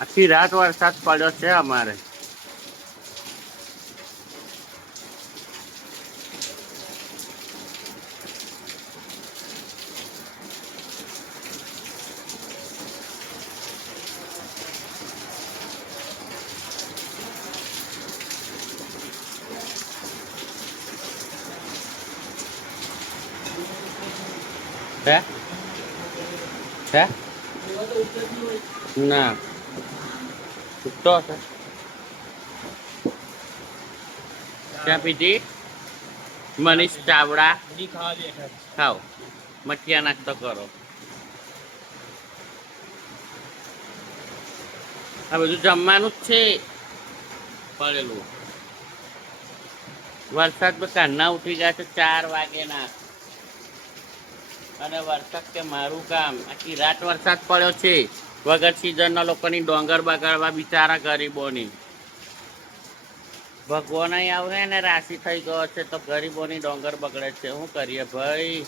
આખી રાત વરસાદ પડ્યો છે અમારે. હે હે ના છૂટો છે. ક્યાં પીધી? મનીષ ચાવડા ખાઓ, મઠિયા નાસ્તો કરો. આ બધું જમવાનું જ છે પડેલું. વરસાદ કારના ઉઠી ગયા છે 4 વાગેના. અને વરસાદ કે મારું કામ. આખી રાત વરસાદ પડ્યો છે. વગર સિઝનના લોકોની ડોંગર બગાડવા બિચારા ગરીબોની. ભગવાન આવે ને રાશિ થઈ ગયો છે તો ગરીબોની ડોંગર બગડે છે. શું કરીએ ભાઈ?